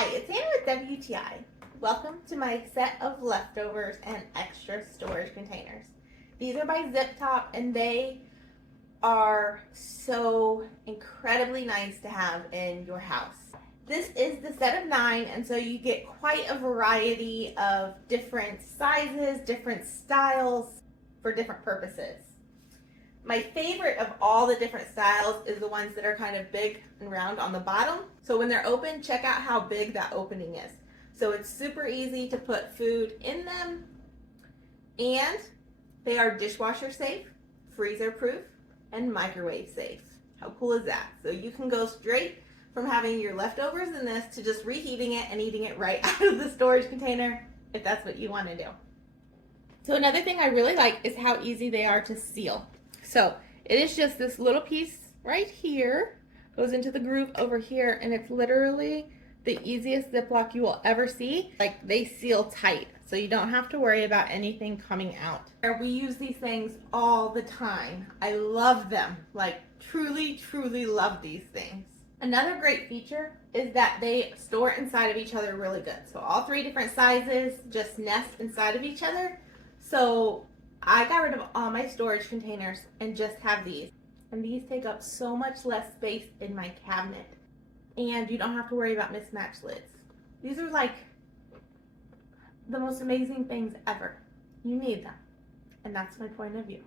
Hi, it's Anna with WTI. Welcome to my set of leftovers and extra storage containers. These are by Zip Top and they are so incredibly nice to have in your house. This is the set of 9, and so you get quite a variety of different sizes, different styles for different purposes. My favorite of all the different styles is the ones that are kind of big and round on the bottom. So when they're open, check out how big that opening is. So it's super easy to put food in them, and they are dishwasher safe, freezer proof, and microwave safe. How cool is that? So you can go straight from having your leftovers in this to just reheating it and eating it right out of the storage container if that's what you want to do. So another thing I really like is how easy they are to seal. So it is just this little piece right here, goes into the groove over here, and it's literally the easiest Ziploc you will ever see. Like, they seal tight, so you don't have to worry about anything coming out. We use these things all the time. I love them, like truly, truly love these things. Another great feature is that they store inside of each other really good. So all 3 different sizes just nest inside of each other. So I got rid of all my storage containers and just have these. And these take up so much less space in my cabinet. And you don't have to worry about mismatched lids. These are like the most amazing things ever. You need them. And that's my point of view.